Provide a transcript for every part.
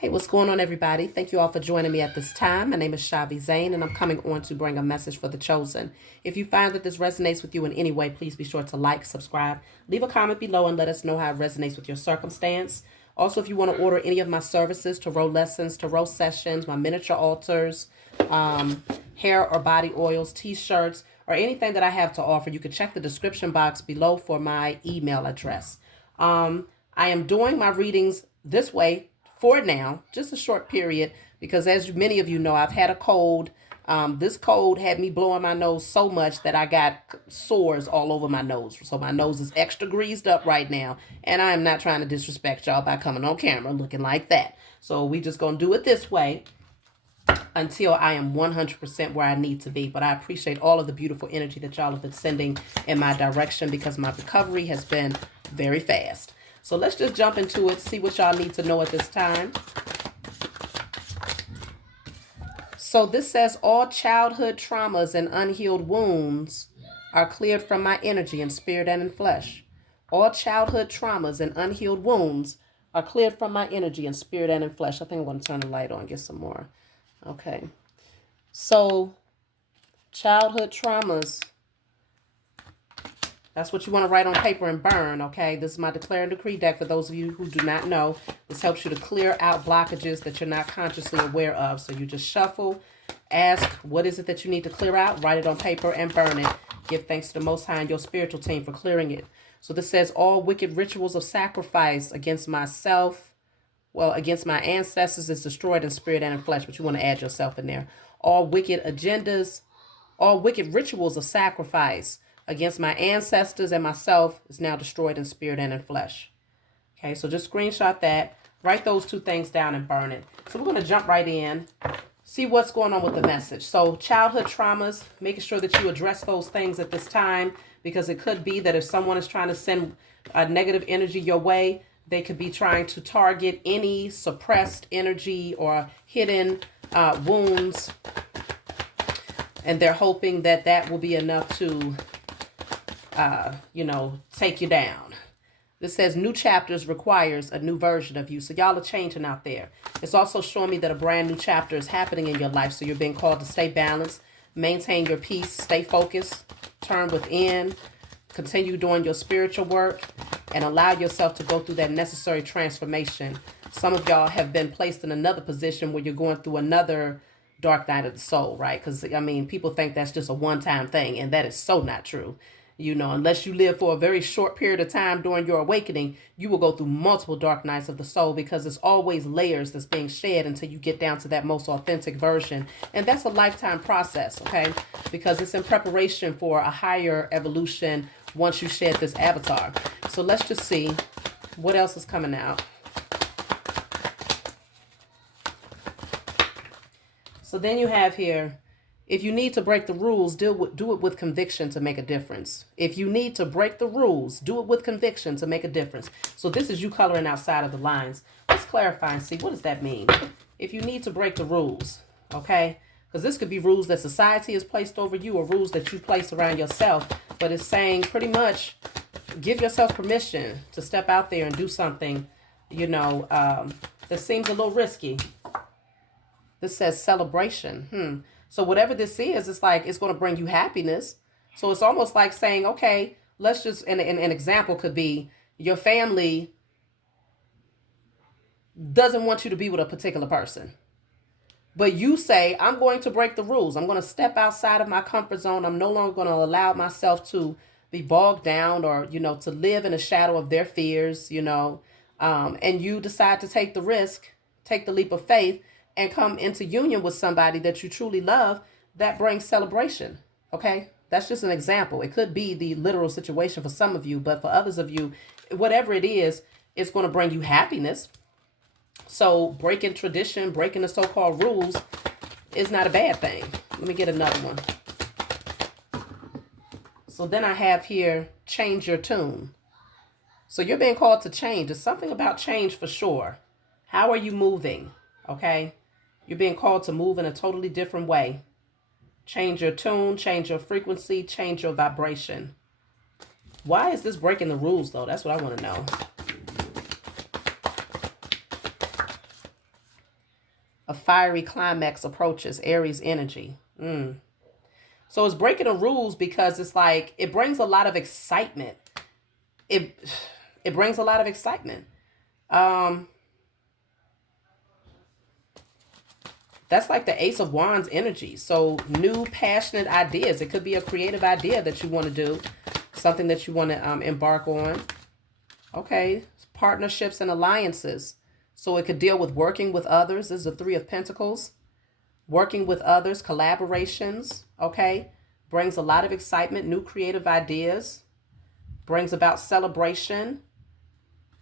Hey, what's going on, everybody? Thank you all for joining me at this time. My name is Shavi Zane, and I'm coming on to bring a message for the chosen. If you find that this resonates with you in any way, please be sure to like, subscribe, leave a comment below, and let us know how it resonates with your circumstance. Also, if you want to order any of my services, tarot lessons, tarot sessions, my miniature altars, hair or body oils, t-shirts, or anything that I have to offer, you can check the description box below for my email address. I am doing my readings this way for now, just a short period, because as many of you know, I've had a cold. This cold had me blowing my nose so much that I got sores all over my nose. So my nose is extra greased up right now. And I am not trying to disrespect y'all by coming on camera looking like that. So we just going to do it this way until I am 100% where I need to be. But I appreciate all of the beautiful energy that y'all have been sending in my direction, because my recovery has been very fast. So let's just jump into it, see what y'all need to know at this time. So this says, all childhood traumas and unhealed wounds are cleared from my energy in spirit and in flesh. All childhood traumas and unhealed wounds are cleared from my energy in spirit and in flesh. I think I'm going to turn the light on, get some more. Okay. So childhood traumas, that's what you want to write on paper and burn, okay? This is my Declare and Decree deck for those of you who do not know. This helps you to clear out blockages that you're not consciously aware of. So you just shuffle, ask, what is it that you need to clear out? Write it on paper and burn it. Give thanks to the Most High and your spiritual team for clearing it. So this says, all wicked rituals of sacrifice against myself, against my ancestors, is destroyed in spirit and in flesh, but you want to add yourself in there. All wicked agendas, all wicked rituals of sacrifice against my ancestors and myself is now destroyed in spirit and in flesh. Okay, so just screenshot that. Write those two things down and burn it. So we're going to jump right in, see what's going on with the message. So childhood traumas, making sure that you address those things at this time, because it could be that if someone is trying to send a negative energy your way, they could be trying to target any suppressed energy or hidden wounds. And they're hoping that that will be enough to take you down. This says new chapters requires a new version of you. So y'all are changing out there. It's also showing me that a brand new chapter is happening in your life. So you're being called to stay balanced, maintain your peace, stay focused, turn within, continue doing your spiritual work, and allow yourself to go through that necessary transformation. Some of y'all have been placed in another position where you're going through another dark night of the soul, right? Because, people think that's just a one-time thing, and that is so not true. Unless you live for a very short period of time during your awakening, you will go through multiple dark nights of the soul, because it's always layers that's being shed until you get down to that most authentic version. And that's a lifetime process, okay? Because it's in preparation for a higher evolution once you shed this avatar. So let's just see what else is coming out. So then you have here, if you need to break the rules, do it with conviction to make a difference. If you need to break the rules, do it with conviction to make a difference. So this is you coloring outside of the lines. Let's clarify and see, what does that mean? If you need to break the rules, okay? Because this could be rules that society has placed over you, or rules that you place around yourself. But it's saying pretty much, give yourself permission to step out there and do something, that seems a little risky. This says celebration. So whatever this is, it's like it's going to bring you happiness. So it's almost like saying, okay, let's just, and an example could be your family doesn't want you to be with a particular person. But you say, I'm going to break the rules. I'm going to step outside of my comfort zone. I'm no longer going to allow myself to be bogged down or, to live in the shadow of their fears, and you decide to take the risk, take the leap of faith, and come into union with somebody that you truly love. That brings celebration, okay? That's just an example. It could be the literal situation for some of you, but for others of you, whatever it is, it's going to bring you happiness. So breaking tradition, breaking the so-called rules is not a bad thing. Let me get another one. So then I have here, change your tune. So you're being called to change. There's something about change for sure. How are you moving? Okay? You're being called to move in a totally different way. Change your tune, change your frequency, change your vibration. Why is this breaking the rules, though? That's what I want to know. A fiery climax approaches, Aries energy. So it's breaking the rules because it's like, it brings a lot of excitement. It brings a lot of excitement. That's like the Ace of Wands energy. So new passionate ideas. It could be a creative idea that you want to do. Something that you want to embark on. Okay. Partnerships and alliances. So it could deal with working with others. This is the Three of Pentacles. Working with others. Collaborations. Okay. Brings a lot of excitement. New creative ideas. Brings about celebration.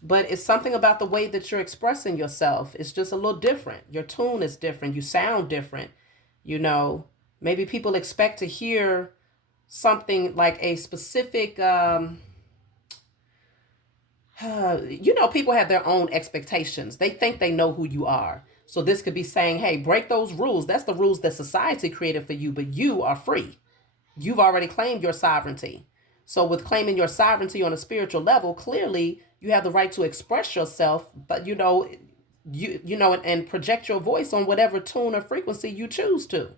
But it's something about the way that you're expressing yourself. It's just a little different. Your tune is different. You sound different. You know, maybe people expect to hear something like a specific, you know, people have their own expectations. They think they know who you are. So this could be saying, hey, break those rules. That's the rules that society created for you, but you are free. You've already claimed your sovereignty. So with claiming your sovereignty on a spiritual level, clearly you have the right to express yourself, but you know, and project your voice on whatever tune or frequency you choose to.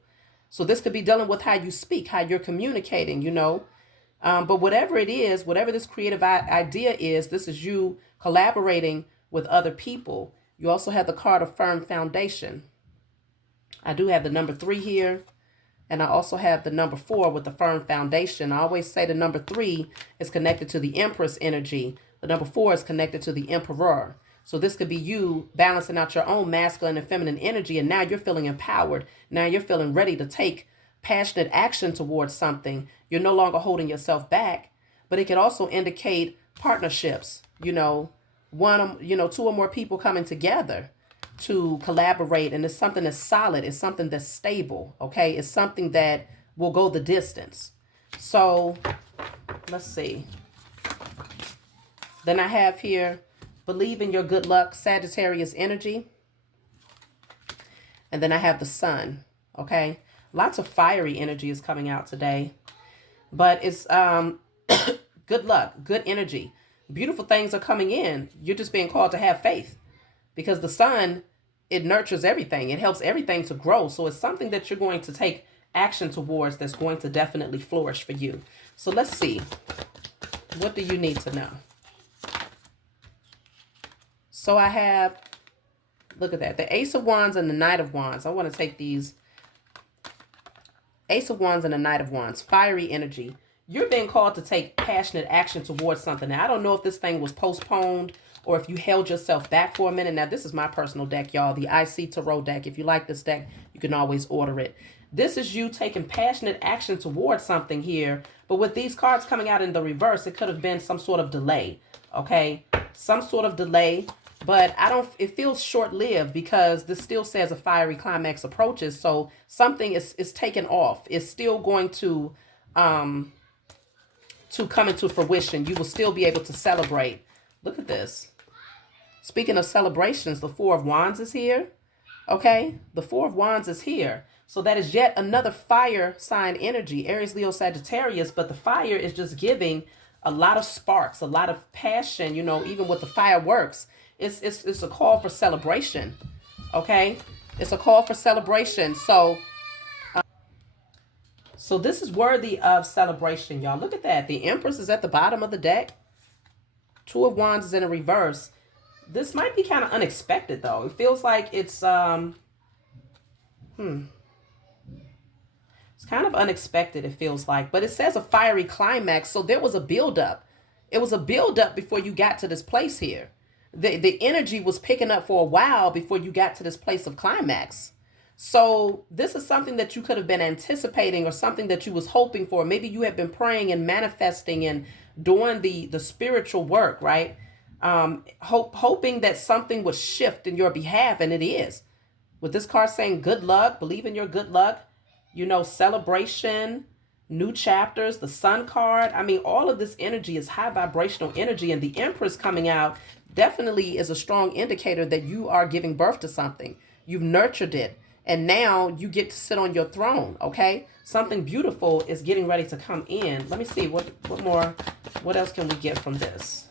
So this could be dealing with how you speak, how you're communicating, you know. But whatever it is, whatever this creative idea is, this is you collaborating with other people. You also have the card of firm foundation. I do have the number 3 here. And I also have the number 4 with the firm foundation. I always say the number 3 is connected to the Empress energy. The number 4 is connected to the Emperor. So this could be you balancing out your own masculine and feminine energy. And now you're feeling empowered. Now you're feeling ready to take passionate action towards something. You're no longer holding yourself back. But it could also indicate partnerships. You know, 2 or more people coming together to collaborate, and it's something that's solid, it's something that's stable, okay? It's something that will go the distance. So let's see. Then I have here, believe in your good luck, Sagittarius energy. And then I have the sun, okay? Lots of fiery energy is coming out today. But it's good luck, good energy. Beautiful things are coming in. You're just being called to have faith. Because the sun, it nurtures everything. It helps everything to grow. So it's something that you're going to take action towards that's going to definitely flourish for you. So let's see. What do you need to know? So I have, look at that, the Ace of Wands and the Knight of Wands. I want to take these. Ace of Wands and the Knight of Wands. Fiery energy. You're being called to take passionate action towards something. Now, I don't know if this thing was postponed or if you held yourself back for a minute. Now, this is my personal deck, y'all, the IC Tarot deck. If you like this deck, you can always order it. This is you taking passionate action towards something here. But with these cards coming out in the reverse, it could have been some sort of delay, okay? Some sort of delay. But it feels short-lived because this still says a fiery climax approaches. So something is taken off. It's still going to come into fruition. You will still be able to celebrate. Look at this. Speaking of celebrations, the Four of Wands is here. Okay? The Four of Wands is here. So that is yet another fire sign energy. Aries, Leo, Sagittarius. But the fire is just giving a lot of sparks, a lot of passion, you know, even with the fireworks. It's a call for celebration. Okay? It's a call for celebration. So this is worthy of celebration, y'all. Look at that. The Empress is at the bottom of the deck. Two of Wands is in a reverse. This might be kind of unexpected, though. It feels like it's, it's kind of unexpected, it feels like. But it says a fiery climax, so there was a buildup. It was a buildup before you got to this place here. The energy was picking up for a while before you got to this place of climax. So this is something that you could have been anticipating or something that you was hoping for. Maybe you have been praying and manifesting and doing the spiritual work, right? Hoping that something would shift in your behalf, and it is. With this card saying good luck, believe in your good luck, you know, celebration, new chapters, the Sun card. I mean, all of this energy is high vibrational energy, and the Empress coming out definitely is a strong indicator that you are giving birth to something. You've nurtured it, and now you get to sit on your throne, okay? Something beautiful is getting ready to come in. Let me see, what else can we get from this?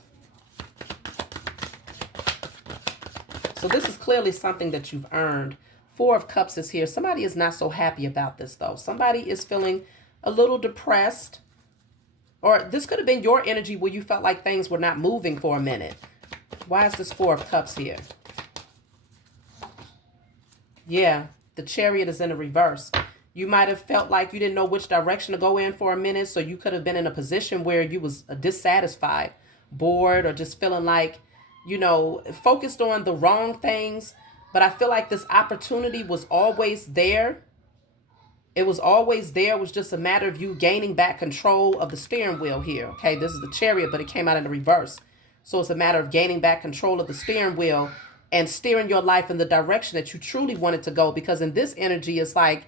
So this is clearly something that you've earned Four of Cups is here. Somebody is not so happy about this, though. Somebody is feeling a little depressed. Or this could have been your energy where you felt like things were not moving for a minute. Why is this Four of Cups here? Yeah, the Chariot is in the reverse. You might have felt like you didn't know which direction to go in for a minute. So you could have been in a position where you was dissatisfied, bored, or just feeling like, you know, focused on the wrong things. But I feel like this opportunity was always there. It was always there. It was just a matter of you gaining back control of the steering wheel here. Okay, this is the Chariot, but it came out in the reverse. So it's a matter of gaining back control of the steering wheel and steering your life in the direction that you truly wanted to go. Because in this energy, it's like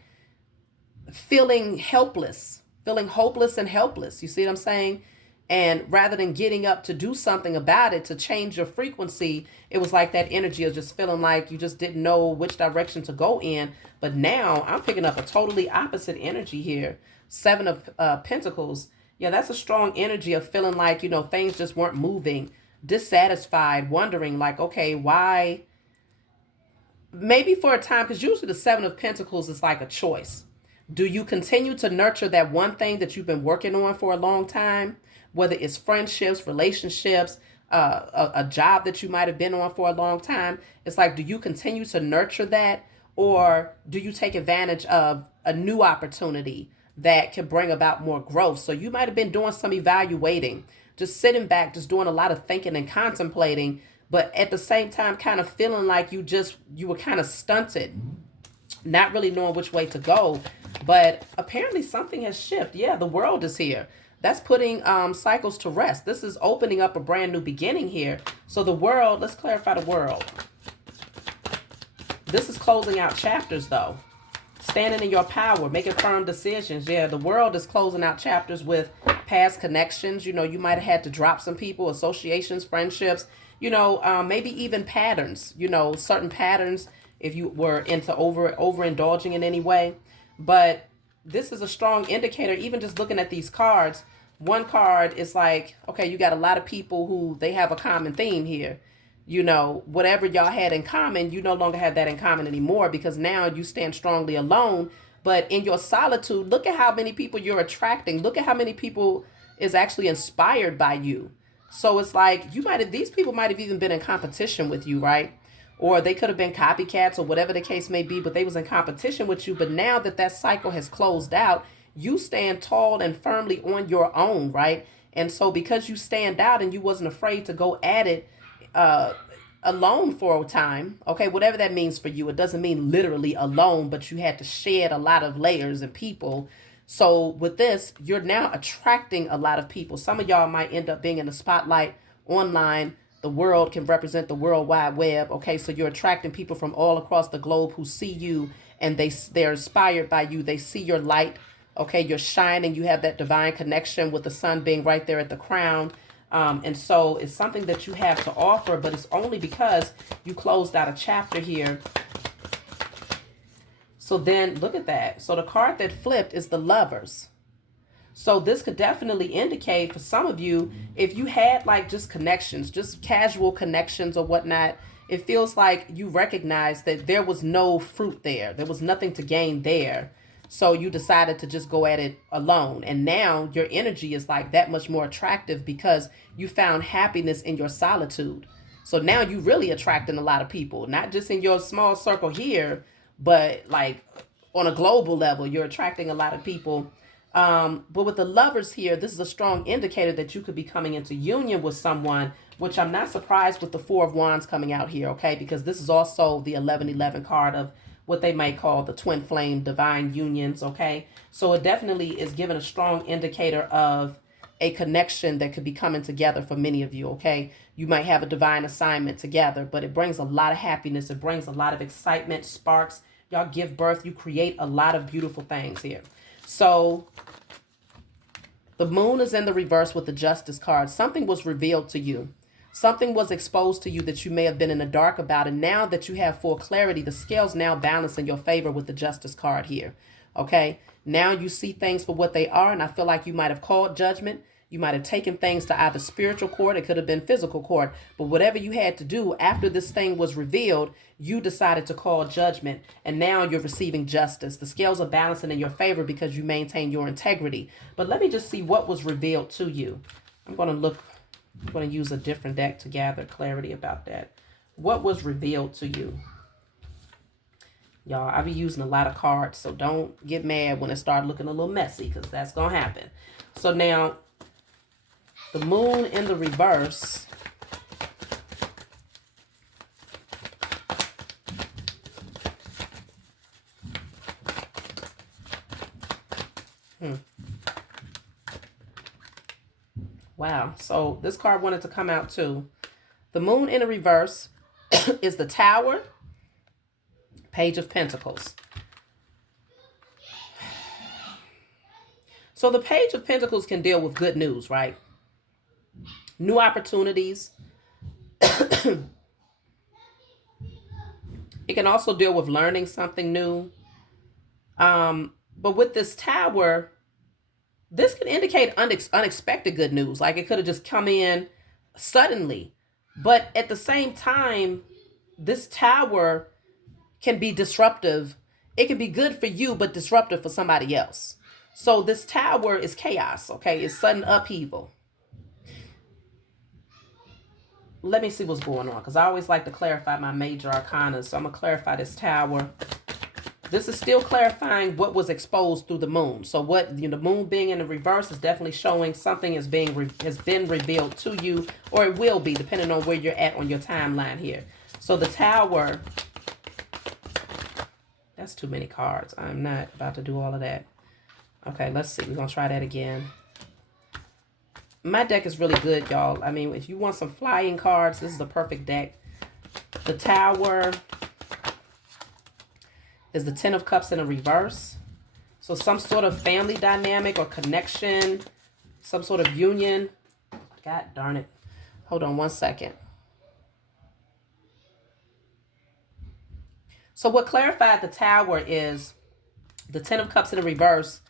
feeling helpless, feeling hopeless and helpless. You see what I'm saying? And rather than getting up to do something about it, to change your frequency, it was like that energy of just feeling like you just didn't know which direction to go in. But now I'm picking up a totally opposite energy here. Seven of Pentacles. Yeah, that's a strong energy of feeling like, you know, things just weren't moving, dissatisfied, wondering like, okay, why? Maybe for a time, because usually the Seven of Pentacles is like a choice. Do you continue to nurture that one thing that you've been working on for a long time? Whether it's friendships, relationships, a job that you might have been on for a long time. It's like, do you continue to nurture that? Or do you take advantage of a new opportunity that can bring about more growth? So you might have been doing some evaluating, just sitting back, just doing a lot of thinking and contemplating, but at the same time kind of feeling like you were kind of stunted, not really knowing which way to go. But apparently something has shifted. Yeah, the World is here. That's putting cycles to rest. This is opening up a brand new beginning here. So the World, let's clarify the World. This is closing out chapters, though. Standing in your power, making firm decisions. Yeah, the World is closing out chapters with past connections. You know, you might have had to drop some people, associations, friendships, you know, maybe even patterns, you know, certain patterns if you were into overindulging in any way. But this is a strong indicator, even just looking at these cards. One card is like, okay, you got a lot of people who they have a common theme here. You know, whatever y'all had in common, you no longer have that in common anymore because now you stand strongly alone. But in your solitude, look at how many people you're attracting. Look at how many people is actually inspired by you. So it's like these people might have even been in competition with you, right? Or they could have been copycats or whatever the case may be, but they was in competition with you. But now that that cycle has closed out, you stand tall and firmly on your own, right? And so because you stand out and you wasn't afraid to go at it alone for a time, okay, whatever that means for you, it doesn't mean literally alone, but you had to shed a lot of layers and people. So with this, you're now attracting a lot of people. Some of y'all might end up being in the spotlight online. The world can represent the World Wide Web. Okay, so you're attracting people from all across the globe who see you and they're inspired by you. They see your light. Okay, you're shining. You have that divine connection with the sun being right there at the crown. And so it's something that you have to offer, but it's only because you closed out a chapter here. So then look at that. So the card that flipped is the Lovers. So this could definitely indicate for some of you, if you had like just connections, just casual connections or whatnot, it feels like you recognize that there was no fruit there. There was nothing to gain there. So you decided to just go at it alone. And now your energy is like that much more attractive because you found happiness in your solitude. So now you really attracting a lot of people, not just in your small circle here, but like on a global level, you're attracting a lot of people. But with the Lovers here, this is a strong indicator that you could be coming into union with someone, which I'm not surprised with the Four of Wands coming out here, okay? Because this is also the 1111 card of what they might call the twin flame divine unions, okay? So it definitely is giving a strong indicator of a connection that could be coming together for many of you, okay? You might have a divine assignment together, but it brings a lot of happiness. It brings a lot of excitement, sparks. Y'all give birth. You create a lot of beautiful things here. So the Moon is in the reverse with the Justice card. Something was revealed to you. Something was exposed to you that you may have been in the dark about. And now that you have full clarity, the scales now balance in your favor with the Justice card here. Okay. Now you see things for what they are. And I feel like you might have called judgment. You might have taken things to either spiritual court, it could have been physical court, but whatever you had to do after this thing was revealed, you decided to call judgment, and now you're receiving justice. The scales are balancing in your favor because you maintain your integrity. But let me just see what was revealed to you. I'm going to use a different deck to gather clarity about that. What was revealed to you? Y'all, I be using a lot of cards, so don't get mad when it starts looking a little messy, because that's going to happen. So now, the moon in the reverse. Wow, so this card wanted to come out too. The moon in the reverse is the Tower, Page of Pentacles. So the Page of Pentacles can deal with good news, right? New opportunities. It can also deal with learning something new. But with this Tower, this can indicate unexpected good news. Like it could have just come in suddenly. But at the same time, this Tower can be disruptive. It can be good for you, but disruptive for somebody else. So this Tower is chaos, okay? It's sudden upheaval. Let me see what's going on, because I always like to clarify my major arcana. So I'm going to clarify this Tower. This is still clarifying what was exposed through the moon. So what, the moon being in the reverse is definitely showing something has been revealed to you, or it will be, depending on where you're at on your timeline here. So the Tower, that's too many cards. I'm not about to do all of that. Okay, let's see. We're going to try that again. My deck is really good, y'all. I mean, if you want some flying cards, this is the perfect deck. The Tower is the Ten of Cups in a reverse. So some sort of family dynamic or connection, some sort of union. God darn it. Hold on one second. So what clarified the Tower is the Ten of Cups in a reverse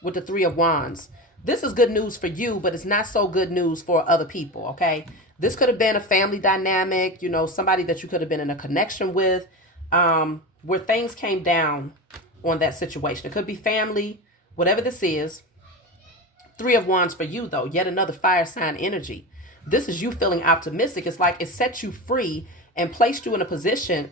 with the Three of Wands. This is good news for you, but it's not so good news for other people, okay? This could have been a family dynamic, somebody that you could have been in a connection with, where things came down on that situation. It could be family, whatever this is. Three of Wands for you, though. Yet another fire sign energy. This is you feeling optimistic. It's like it set you free and placed you in a position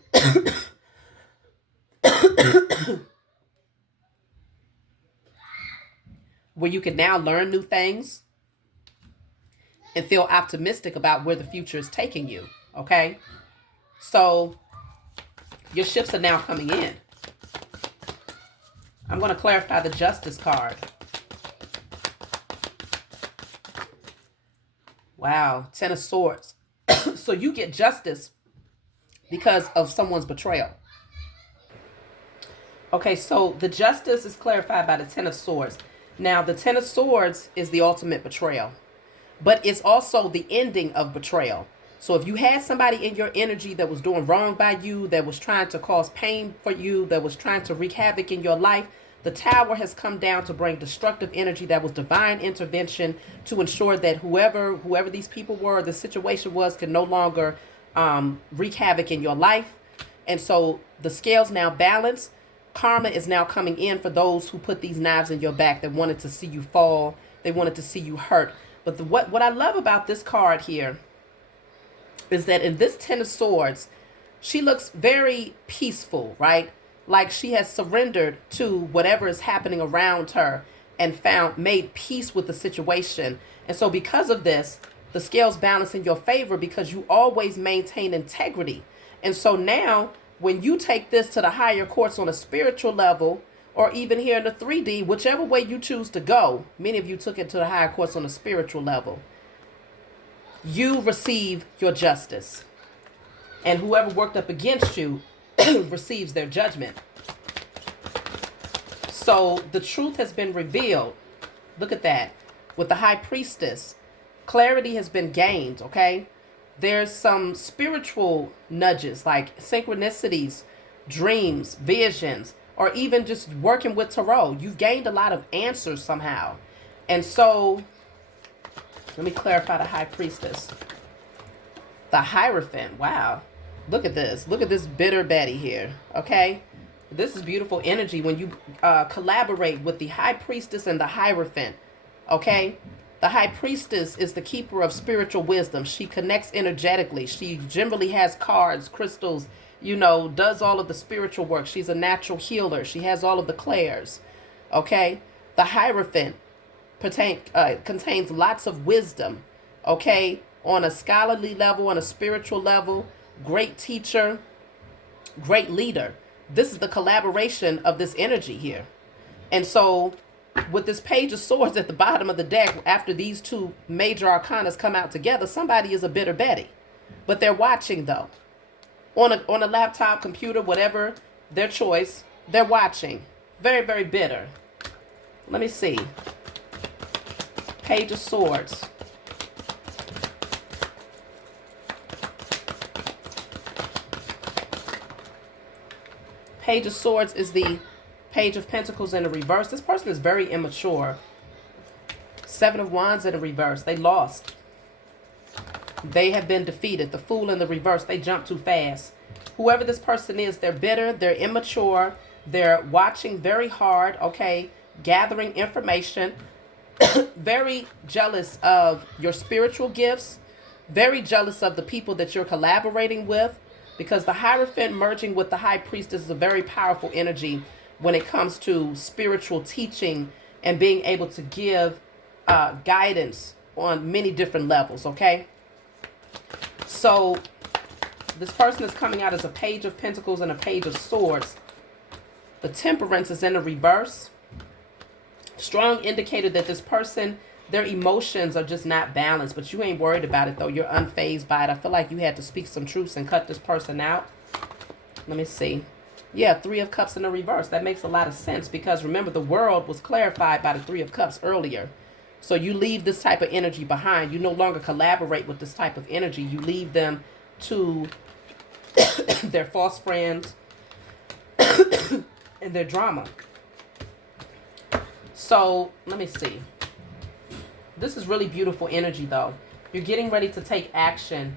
where you can now learn new things and feel optimistic about where the future is taking you, okay? So your ships are now coming in. I'm going to clarify the Justice card. Wow, Ten of Swords. So you get justice because of someone's betrayal. Okay, so the justice is clarified by the Ten of Swords. Now, the Ten of Swords is the ultimate betrayal, but it's also the ending of betrayal. So if you had somebody in your energy that was doing wrong by you, that was trying to cause pain for you, that was trying to wreak havoc in your life, the Tower has come down to bring destructive energy that was divine intervention to ensure that whoever these people were, the situation was, can no longer wreak havoc in your life. And so the scales now balance. Karma is now coming in for those who put these knives in your back, that wanted to see you fall. They wanted to see you hurt. But what I love about this card here is that in this Ten of Swords, she looks very peaceful, right? Like she has surrendered to whatever is happening around her and made peace with the situation. And so because of this, the scales balance in your favor because you always maintain integrity. And so now, when you take this to the higher courts on a spiritual level, or even here in the 3D, whichever way you choose to go, many of you took it to the higher courts on a spiritual level, you receive your justice. And whoever worked up against you receives their judgment. So the truth has been revealed. Look at that. With the High Priestess, clarity has been gained, okay? There's some spiritual nudges like synchronicities, dreams, visions, or even just working with tarot. You've gained a lot of answers somehow. And so Let me clarify the High Priestess. The Hierophant. Wow. Look at this. Look at this bitter Betty here. Okay. This is beautiful energy when you collaborate with the High Priestess and the Hierophant. Okay. The High Priestess is the keeper of spiritual wisdom. She connects energetically. She generally has cards, crystals, you know, does all of the spiritual work. She's a natural healer. She has all of the clairs. Okay. The Hierophant contains lots of wisdom. Okay. On a scholarly level, on a spiritual level, great teacher, great leader. This is the collaboration of this energy here. And so with this Page of Swords at the bottom of the deck, after these two major arcanas come out together, somebody is a bitter Betty. But they're watching though. On a laptop, computer, whatever, their choice, they're watching. Very, very bitter. Let me see. Page of Swords. Page of Swords is the Page of Pentacles in the reverse. This person is very immature. Seven of Wands in the reverse. They lost. They have been defeated. The Fool in the reverse. They jumped too fast. Whoever this person is, they're bitter. They're immature. They're watching very hard. Okay. Gathering information. Very jealous of your spiritual gifts. Very jealous of the people that you're collaborating with. Because the Hierophant merging with the High Priestess is a very powerful energy when it comes to spiritual teaching and being able to give guidance on many different levels, okay? So this person is coming out as a Page of Pentacles and a Page of Swords. The Temperance is in the reverse. Strong indicator that this person, their emotions are just not balanced, but you ain't worried about it though. You're unfazed by it. I feel like you had to speak some truths and cut this person out. Let me see. Yeah, Three of Cups in the reverse. That makes a lot of sense because remember the world was clarified by the Three of Cups earlier. So you leave this type of energy behind. You no longer collaborate with this type of energy. You leave them to their false friends and their drama. So let me see. This is really beautiful energy though. You're getting ready to take action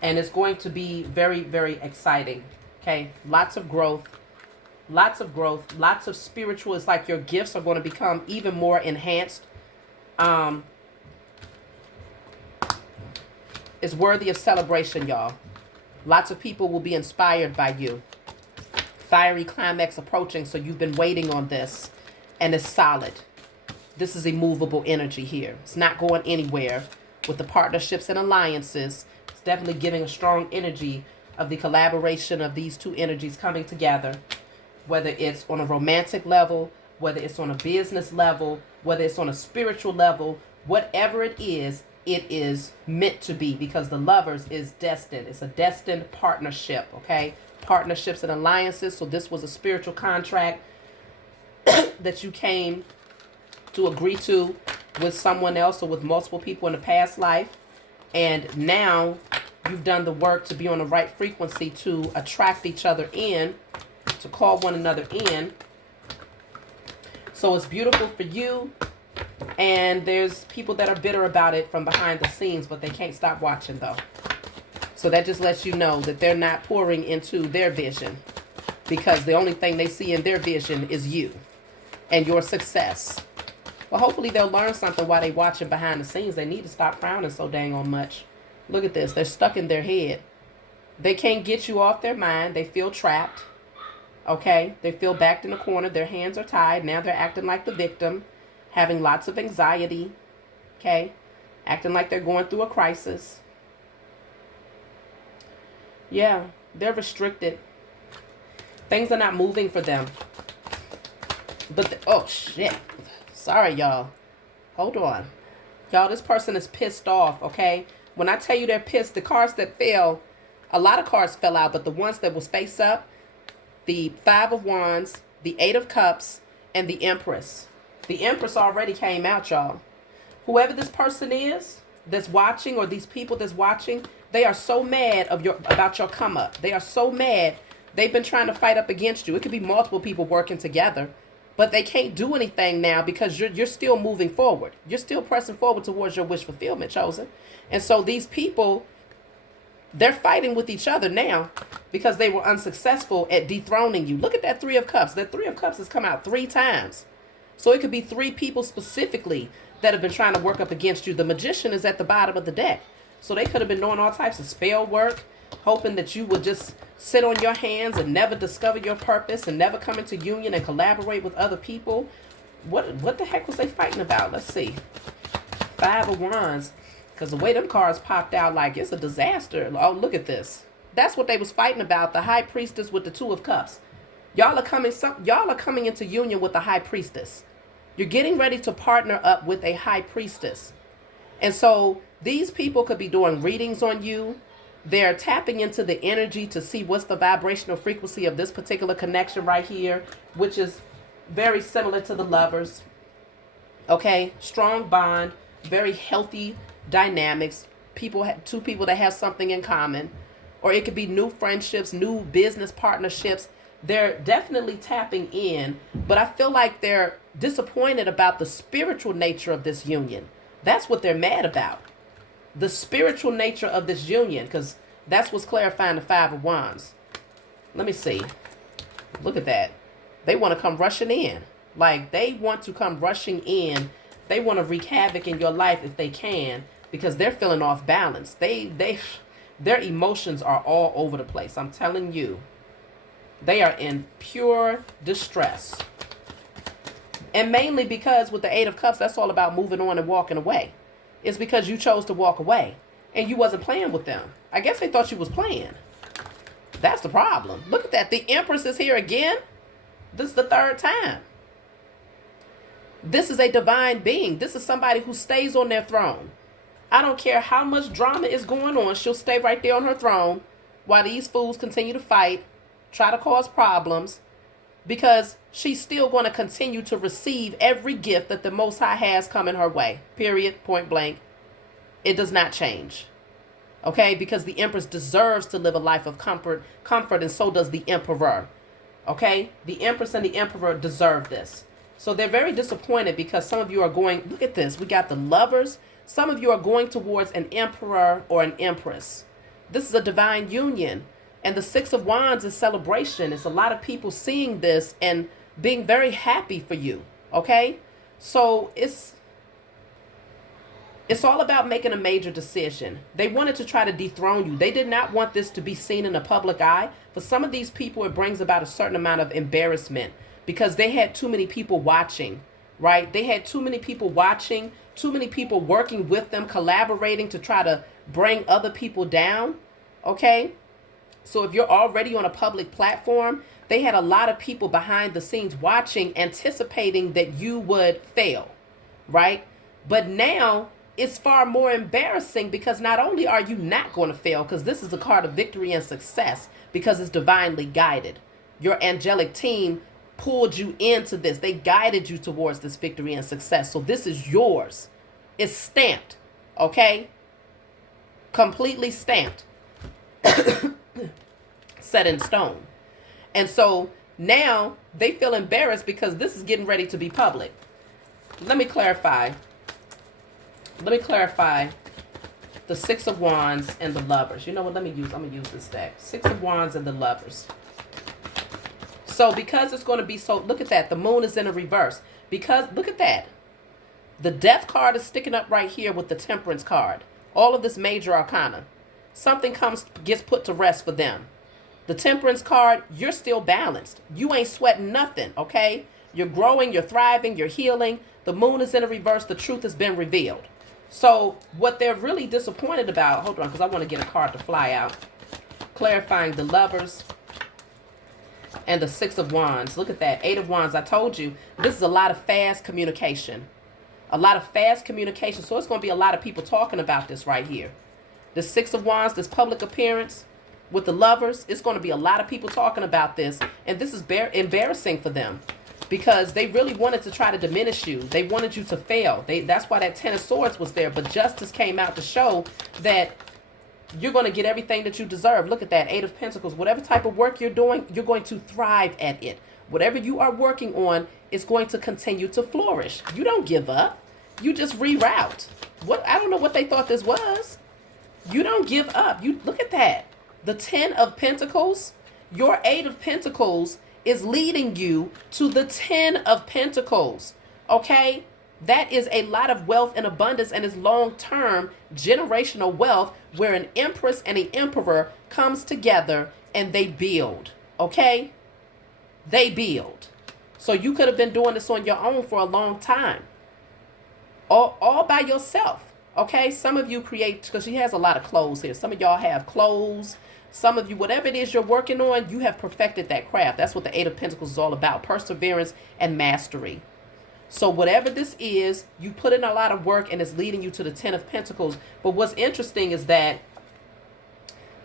and it's going to be very, very exciting. Okay. Lots of growth, lots of growth, lots of spiritual. It's like your gifts are going to become even more enhanced. It's worthy of celebration, y'all. Lots of people will be inspired by you. Fiery climax approaching. So you've been waiting on this and it's solid. This is immovable energy here. It's not going anywhere with the partnerships and alliances. It's definitely giving a strong energy of the collaboration of these two energies coming together, whether it's on a romantic level, whether it's on a business level, whether it's on a spiritual level, whatever it is meant to be because the Lovers is destined. It's a destined partnership, okay? Partnerships and alliances. So this was a spiritual contract that you came to agree to with someone else or with multiple people in a past life. And now you've done the work to be on the right frequency to attract each other in, to call one another in. So it's beautiful for you. And there's people that are bitter about it from behind the scenes, but they can't stop watching though. So that just lets you know that they're not pouring into their vision because the only thing they see in their vision is you and your success. Well, hopefully they'll learn something while they're watching behind the scenes. They need to stop frowning so dang on much. Look at this. They're stuck in their head. They can't get you off their mind. They feel trapped. Okay? They feel backed in a corner. Their hands are tied. Now they're acting like the victim, having lots of anxiety. Okay? Acting like they're going through a crisis. Yeah, they're restricted. Things are not moving for them. But, oh, shit. Sorry, y'all. Hold on. Y'all, this person is pissed off, okay? When I tell you they're pissed, the cards that fell, a lot of cards fell out, but the ones that was face up, the Five of Wands, the Eight of Cups, and the Empress. The Empress already came out, y'all. Whoever this person is that's watching, or these people that's watching, they are so mad about your come up. They are so mad. They've been trying to fight up against you. It could be multiple people working together. But they can't do anything now because you're still moving forward. You're still pressing forward towards your wish fulfillment, chosen. And so these people, they're fighting with each other now because they were unsuccessful at dethroning you. Look at that Three of Cups. That Three of Cups has come out 3 times. So it could be 3 people specifically that have been trying to work up against you. The Magician is at the bottom of the deck. So they could have been doing all types of spell work, hoping that you would just sit on your hands and never discover your purpose and never come into union and collaborate with other people. What the heck was they fighting about? Let's see. 5 of Wands. Because the way them cards popped out, like, it's a disaster. Oh, look at this. That's what they was fighting about. The High Priestess with the 2 of Cups. Y'all are coming into union with the High Priestess. You're getting ready to partner up with a High Priestess. And so these people could be doing readings on you. They're tapping into the energy to see what's the vibrational frequency of this particular connection right here, which is very similar to the Lovers. Okay, strong bond, very healthy dynamics. 2 people that have something in common. Or it could be new friendships, new business partnerships. They're definitely tapping in, but I feel like they're disappointed about the spiritual nature of this union. That's what they're mad about. The spiritual nature of this union, because that's what's clarifying the 5 of Wands. Let me see. Look at that. They want to come rushing in. Like, they want to come rushing in. They want to wreak havoc in your life if they can, because they're feeling off balance. Their emotions are all over the place. I'm telling you. They are in pure distress. And mainly because with the 8 of Cups, that's all about moving on and walking away. It's because you chose to walk away and you wasn't playing with them. I guess they thought you was playing. That's the problem. Look at that. The Empress is here again. This is the 3rd time. This is a divine being. This is somebody who stays on their throne. I don't care how much drama is going on. She'll stay right there on her throne while these fools continue to fight, try to cause problems, because she's still going to continue to receive every gift that the Most High has coming her way. Period. Point blank. It does not change. Okay? Because the Empress deserves to live a life of comfort, and so does the Emperor. Okay? The Empress and the Emperor deserve this. So they're very disappointed because some of you are going, look at this. We got the Lovers. Some of you are going towards an Emperor or an Empress. This is a divine union. And the 6 of Wands is celebration. It's a lot of people seeing this and being very happy for you. Okay? So it's all about making a major decision. They wanted to try to dethrone you. They did not want this to be seen in the public eye. For some of these people, it brings about a certain amount of embarrassment because they had too many people watching, right? They had too many people watching, too many people working with them, collaborating to try to bring other people down. Okay? So if you're already on a public platform, they had a lot of people behind the scenes watching, anticipating that you would fail, right? But now it's far more embarrassing because not only are you not going to fail, because this is a card of victory and success because it's divinely guided. Your angelic team pulled you into this. They guided you towards this victory and success. So this is yours. It's stamped, okay? Completely stamped. Set in stone. And so now they feel embarrassed because this is getting ready to be public. Let me clarify the 6 of Wands and the Lovers. You know what? I'm going to use this deck. 6 of Wands and the Lovers. So because it's going to be so, look at that. The Moon is in a reverse. Because, look at that. The Death card is sticking up right here with the Temperance card. All of this major arcana. Something gets put to rest for them. The Temperance card, you're still balanced. You ain't sweating nothing, okay? You're growing, you're thriving, you're healing. The Moon is in a reverse. The truth has been revealed. So what they're really disappointed about, hold on, because I want to get a card to fly out. Clarifying the Lovers and the 6 of Wands. Look at that. 8 of Wands. I told you, this is a lot of fast communication. A lot of fast communication. So it's going to be a lot of people talking about this right here. The 6 of Wands, this public appearance with the Lovers, it's going to be a lot of people talking about this. And this is embarrassing for them because they really wanted to try to diminish you. They wanted you to fail. That's why that 10 of Swords was there. But justice came out to show that you're going to get everything that you deserve. Look at that. 8 of Pentacles. Whatever type of work you're doing, you're going to thrive at it. Whatever you are working on is going to continue to flourish. You don't give up. You just reroute. What, I don't know what they thought this was. You don't give up. You look at that. The 10 of Pentacles, your 8 of Pentacles is leading you to the 10 of Pentacles. Okay? That is a lot of wealth and abundance, and is long-term generational wealth where an empress and an emperor comes together and they build. Okay? They build. So you could have been doing this on your own for a long time. All by yourself. Okay? Some of you create, because she has a lot of clothes here. Some of y'all have clothes. Some of you, whatever it is you're working on, you have perfected that craft. That's what the 8 of Pentacles is all about. Perseverance and mastery. So whatever this is, you put in a lot of work and it's leading you to the 10 of Pentacles. But what's interesting is that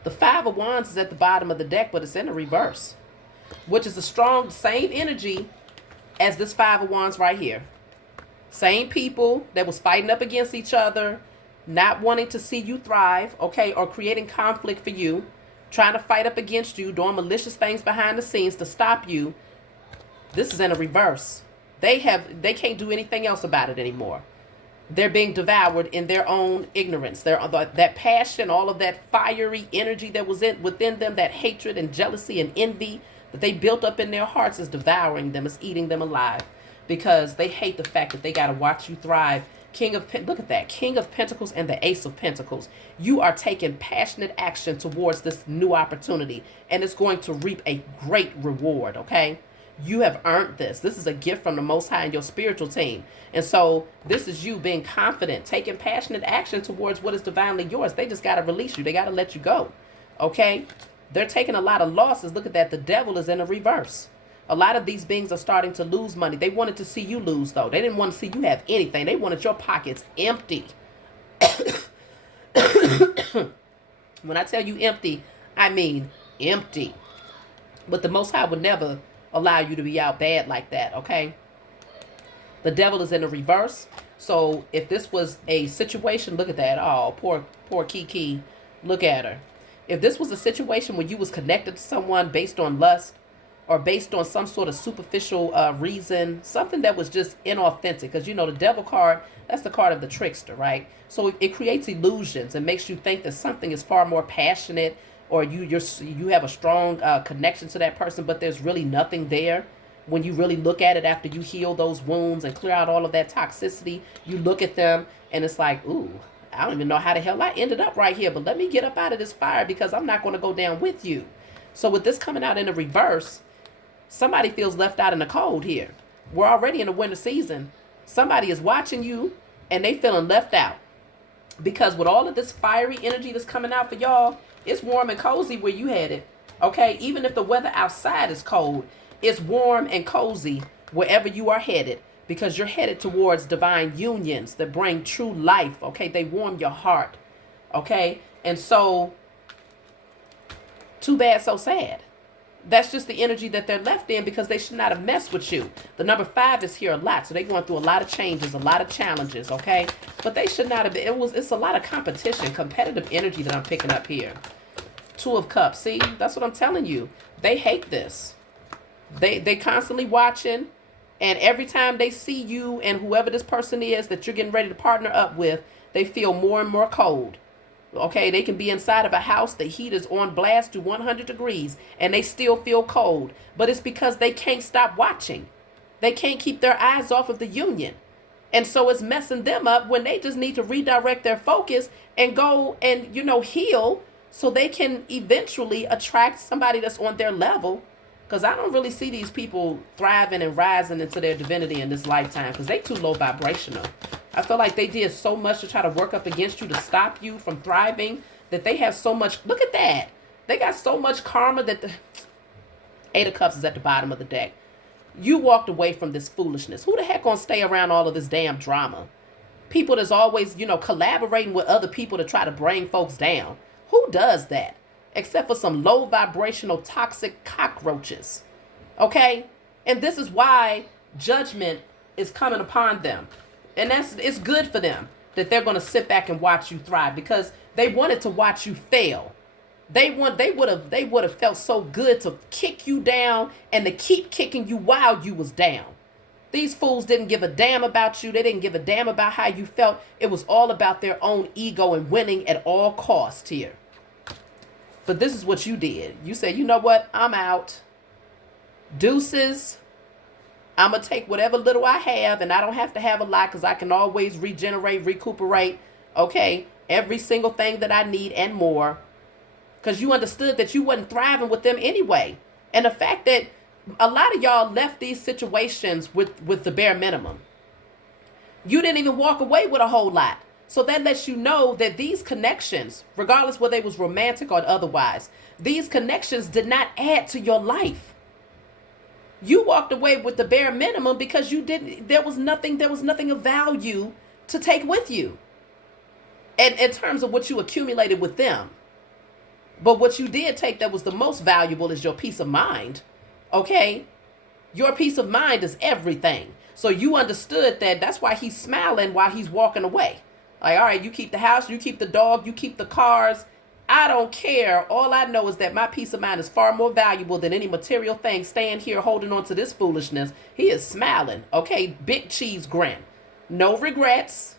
the 5 of Wands is at the bottom of the deck, but it's in the reverse, which is a strong, same energy as this 5 of Wands right here. Same people that was fighting up against each other, not wanting to see you thrive, okay, or creating conflict for you, trying to fight up against you, doing malicious things behind the scenes to stop you. This is in a reverse. They can't do anything else about it anymore. They're being devoured in their own ignorance. That passion, all of that fiery energy that was within them, that hatred and jealousy and envy that they built up in their hearts is devouring them, is eating them alive, because they hate the fact that they got to watch you thrive. Look at that. King of Pentacles and the Ace of Pentacles. You are taking passionate action towards this new opportunity, and it's going to reap a great reward, okay? You have earned this. This is a gift from the Most High and your spiritual team. And so this is you being confident, taking passionate action towards what is divinely yours. They just got to release you. They got to let you go. Okay? They're taking a lot of losses. Look at that. The devil is in a reverse. A lot of these beings are starting to lose money. They wanted to see you lose, though. They didn't want to see you have anything. They wanted your pockets empty. When I tell you empty, I mean empty. But the Most High would never allow you to be out bad like that, okay? The devil is in the reverse. So if this was a situation, look at that. Oh, poor Kiki. Look at her. If this was a situation where you was connected to someone based on lust, or based on some sort of superficial reason, something that was just inauthentic, because you know the devil card, that's the card of the trickster, right? So it creates illusions and makes you think that something is far more passionate, or you have a strong connection to that person, but there's really nothing there. When you really look at it after you heal those wounds and clear out all of that toxicity, you look at them and it's like, ooh, I don't even know how the hell I ended up right here, but let me get up out of this fire, because I'm not going to go down with you. So with this coming out in the reverse, somebody feels left out in the cold here. We're already in the winter season. Somebody is watching you and they feeling left out, because with all of this fiery energy that's coming out for y'all, it's warm and cozy where you headed. Okay, even if the weather outside is cold, it's warm and cozy wherever you are headed, because you're headed towards divine unions that bring true life. Okay, they warm your heart. Okay, and so too bad, so sad. That's just the energy that they're left in, because they should not have messed with you. The number 5 is here a lot, so they're going through a lot of changes, a lot of challenges, okay? But they should not have been. It's a lot of competition, competitive energy that I'm picking up here. 2 of Cups. See, that's what I'm telling you. They hate this. They constantly watching, and every time they see you and whoever this person is that you're getting ready to partner up with, they feel more and more cold. Okay, they can be inside of a house, the heat is on blast to 100 degrees, and they still feel cold. But it's because they can't stop watching. They can't keep their eyes off of the union. And so it's messing them up when they just need to redirect their focus and go and, heal, so they can eventually attract somebody that's on their level. Because I don't really see these people thriving and rising into their divinity in this lifetime, because they too low vibrational. I feel like they did so much to try to work up against you, to stop you from thriving, that they have so much. Look at that. They got so much karma that the 8 of Cups is at the bottom of the deck. You walked away from this foolishness. Who the heck gonna stay around all of this damn drama? People that's always, collaborating with other people to try to bring folks down. Who does that? Except for some low vibrational toxic cockroaches. Okay? And this is why judgment is coming upon them. And it's good for them that they're going to sit back and watch you thrive, because they wanted to watch you fail. They would have felt so good to kick you down and to keep kicking you while you was down. These fools didn't give a damn about you. They didn't give a damn about how you felt. It was all about their own ego and winning at all costs here. But this is what you did. You said, you know what? I'm out. Deuces. I'm going to take whatever little I have, and I don't have to have a lot because I can always regenerate, recuperate, okay, every single thing that I need and more. Because you understood that you wasn't thriving with them anyway. And the fact that a lot of y'all left these situations with the bare minimum. You didn't even walk away with a whole lot. So that lets you know that these connections, regardless whether they was romantic or otherwise, these connections did not add to your life. You walked away with the bare minimum because there was nothing of value to take with you. And in terms of what you accumulated with them. But what you did take that was the most valuable is your peace of mind. Okay? Your peace of mind is everything. So you understood that that's why he's smiling while he's walking away. Like, all right, you keep the house, you keep the dog, you keep the cars. I don't care. All I know is that my peace of mind is far more valuable than any material thing staying here holding on to this foolishness. He is smiling. Okay, big cheese grin. No regrets.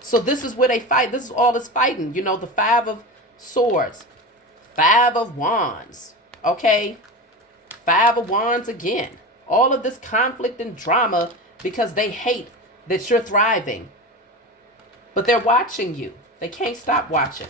So this is where they fight. This is all this fighting. You know, the 5 of Swords. 5 of Wands. Okay? 5 of Wands again. All of this conflict and drama because they hate that you're thriving. But they're watching you. They can't stop watching.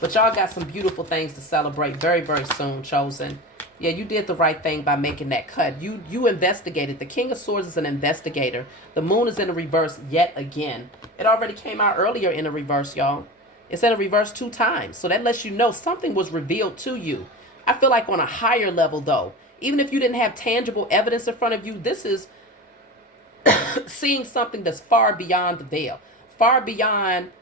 But y'all got some beautiful things to celebrate very, very soon, Chosen. Yeah, you did the right thing by making that cut. You investigated. The King of Swords is an investigator. The moon is in the reverse yet again. It already came out earlier in the reverse, y'all. It's in a reverse 2 times. So that lets you know something was revealed to you. I feel like on a higher level, though, even if you didn't have tangible evidence in front of you, this is seeing something that's far beyond the veil, far beyond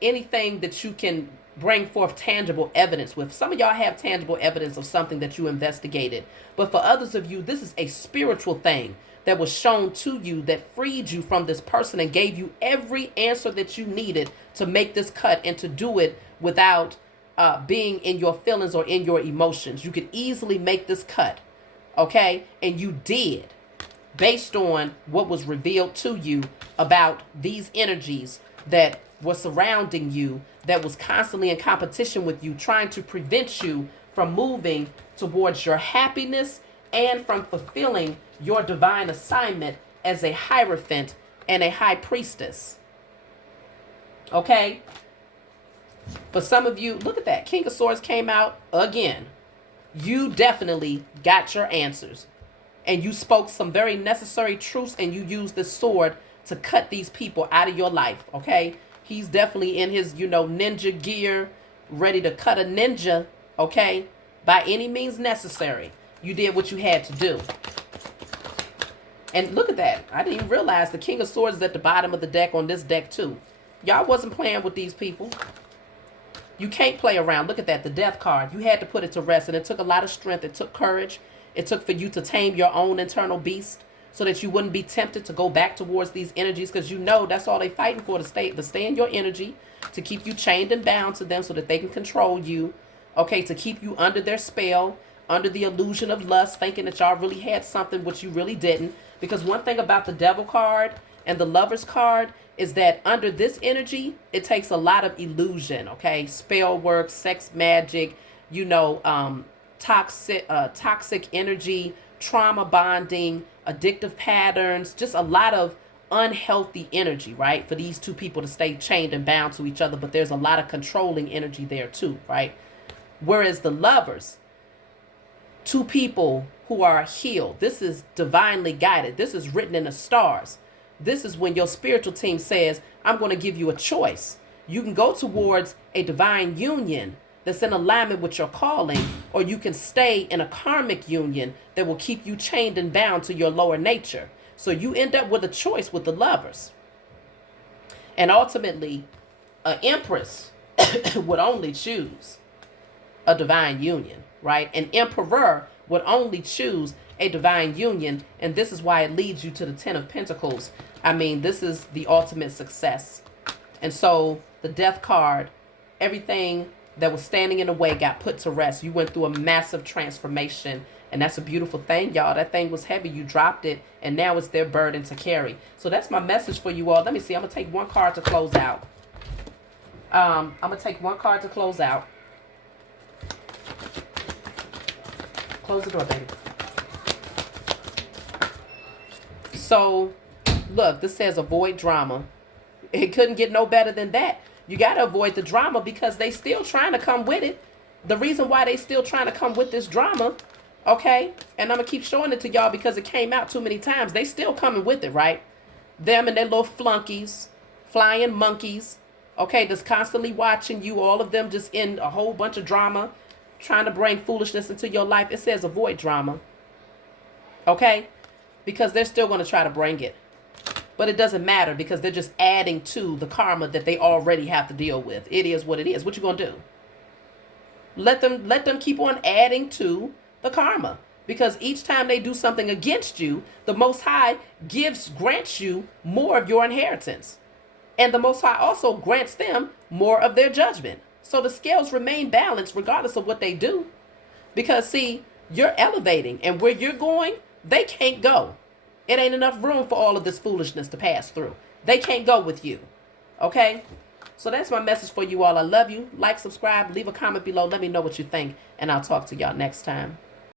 anything that you can bring forth tangible evidence with. Some of y'all have tangible evidence of something that you investigated. But for others of you, this is a spiritual thing that was shown to you that freed you from this person and gave you every answer that you needed to make this cut and to do it without being in your feelings or in your emotions. You could easily make this cut, okay? And you did, based on what was revealed to you about these energies that were surrounding you, that was constantly in competition with you, trying to prevent you from moving towards your happiness and from fulfilling your divine assignment as a hierophant and a high priestess. Okay? For some of you, look at that. King of Swords came out again. You definitely got your answers. And you spoke some very necessary truths, and you used the sword to cut these people out of your life. Okay? He's definitely in his, ninja gear, ready to cut a ninja, okay? By any means necessary. You did what you had to do. And look at that. I didn't even realize the King of Swords is at the bottom of the deck on this deck too. Y'all wasn't playing with these people. You can't play around. Look at that, the Death card. You had to put it to rest, and it took a lot of strength. It took courage. It took for you to tame your own internal beast, so that you wouldn't be tempted to go back towards these energies, because that's all they fighting for, to stay in your energy, to keep you chained and bound to them so that they can control you, okay, to keep you under their spell, under the illusion of lust, thinking that y'all really had something which you really didn't. Because one thing about the Devil card and the Lovers card is that under this energy, it takes a lot of illusion, okay, spell work, sex magic, toxic energy, trauma bonding, addictive patterns, just a lot of unhealthy energy, right? For these two people to stay chained and bound to each other, but there's a lot of controlling energy there too, right? Whereas the Lovers, 2 people who are healed, this is divinely guided. This is written in the stars. This is when your spiritual team says, I'm going to give you a choice. You can go towards a divine union that's in alignment with your calling, or you can stay in a karmic union that will keep you chained and bound to your lower nature. So you end up with a choice with the Lovers. And ultimately, an Empress would only choose a divine union, right? An Emperor would only choose a divine union, and this is why it leads you to the 10 of Pentacles. I mean, this is the ultimate success. And so the Death card everything that was standing in the way got put to rest. You went through a massive transformation, and that's a beautiful thing, y'all. That thing was heavy. You dropped it, and now it's their burden to carry. So that's my message for you all. Let me see. I'm going to take one card to close out. I'm going to take one card to close out. Close the door, baby. So, look, this says avoid drama. It couldn't get no better than that. You got to avoid the drama because they still trying to come with it. The reason why they still trying to come with this drama, okay? And I'm going to keep showing it to y'all because it came out too many times. They still coming with it, right? Them and their little flunkies, flying monkeys, okay, just constantly watching you, all of them just in a whole bunch of drama, trying to bring foolishness into your life. It says avoid drama, okay? Because they're still going to try to bring it. But it doesn't matter because they're just adding to the karma that they already have to deal with. It is what it is. What you going to do? Let them keep on adding to the karma. Because each time they do something against you, the Most High grants you more of your inheritance. And the Most High also grants them more of their judgment. So the scales remain balanced regardless of what they do. Because, see, you're elevating. And where you're going, they can't go. It ain't enough room for all of this foolishness to pass through. They can't go with you. Okay? So that's my message for you all. I love you. Like, subscribe, leave a comment below. Let me know what you think. And I'll talk to y'all next time.